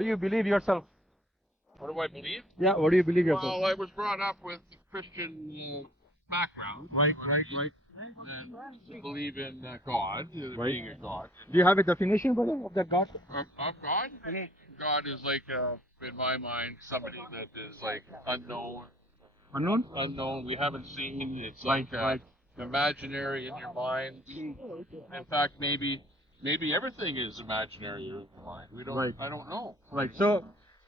What do you believe yourself? What do I believe? Yeah, what do you believe yourself? Well, I was brought up with Christian background. Right. And I believe in God, being a God. Do you have a definition, brother, of that God? Of God? God is like, in my mind, somebody that is like unknown. Unknown? Unknown, we haven't seen. It's like imaginary in your mind. In fact, maybe everything is imaginary in your mind. We don't. Right. I don't know. Right. So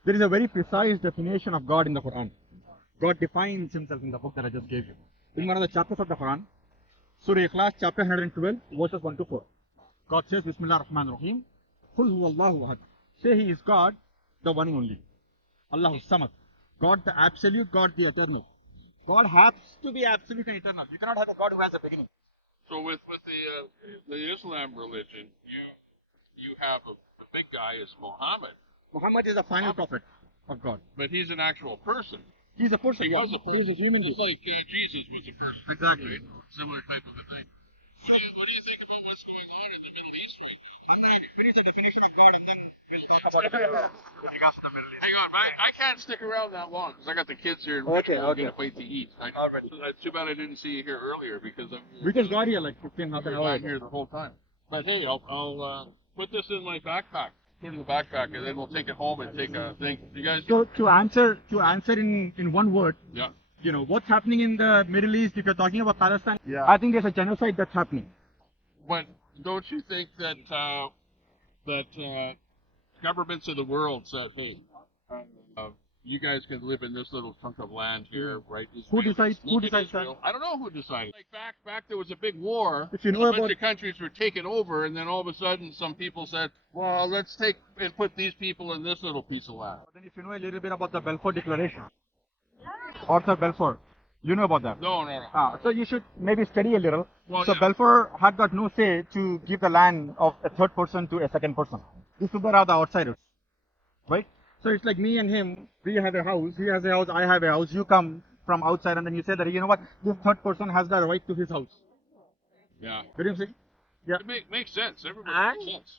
there is a very precise definition of God in the Quran. God defines himself in the book that I just gave you. In one of the chapters of the Quran, Surah Ikhlas, chapter 112, verses 1 to 4. God says, Bismillah ar-Rahman ar-Rahim, Qul huwa Allahu ahad. Say he is God, the one and only. Allahu samad. God the absolute, God the eternal. God has to be absolute and eternal. You cannot have a God who has a beginning. So with the Islam religion, you have the big guy is Mohammad. Muhammad is the final prophet of God. But he's an actual person. He's a person. He was a person. He's a human being. Just like Jesus was a person. Exactly. Right? Similar type of a thing. What do you think about what's going on in the Middle East right now? I'm going to finish the definition of God and then we'll talk about it. Hang on, I can't stick around that long because I got the kids here and Okay. I'm going to fight to eat. All right. It's too bad I didn't see you here earlier because We just got here like 15 half an hour. I'm here the whole time. But hey, I'll put this in my backpack. Put it in the backpack and then we'll take it home and take a thing. You guys. So to answer in one word, Yeah. you know, what's happening in the Middle East, if you're talking about Palestine, Yeah. I think there's a genocide that's happening. But don't you think that governments of the world said, hey, you guys can live in this little chunk of land here, right? Who decides? Who Look at decides Israel. that? I don't know who decided. Like back there was a big war. If you know a about- bunch of countries were taken over, and then all of a sudden some people said, well, let's take and put these people in this little piece of land. Then if you know a little bit about the Balfour Declaration, Arthur Balfour, you know about that? No. So you should maybe study a little. Well, So yeah. Balfour had got no say to give the land of a third person to a second person. These people are the outsiders, right? So it's like me and him, we have a house, he has a house, I have a house, you come from outside and then you say that, you know what, this third person has the right to his house. Yeah. Get what I'm saying? Yeah. It makes sense. Everybody makes sense.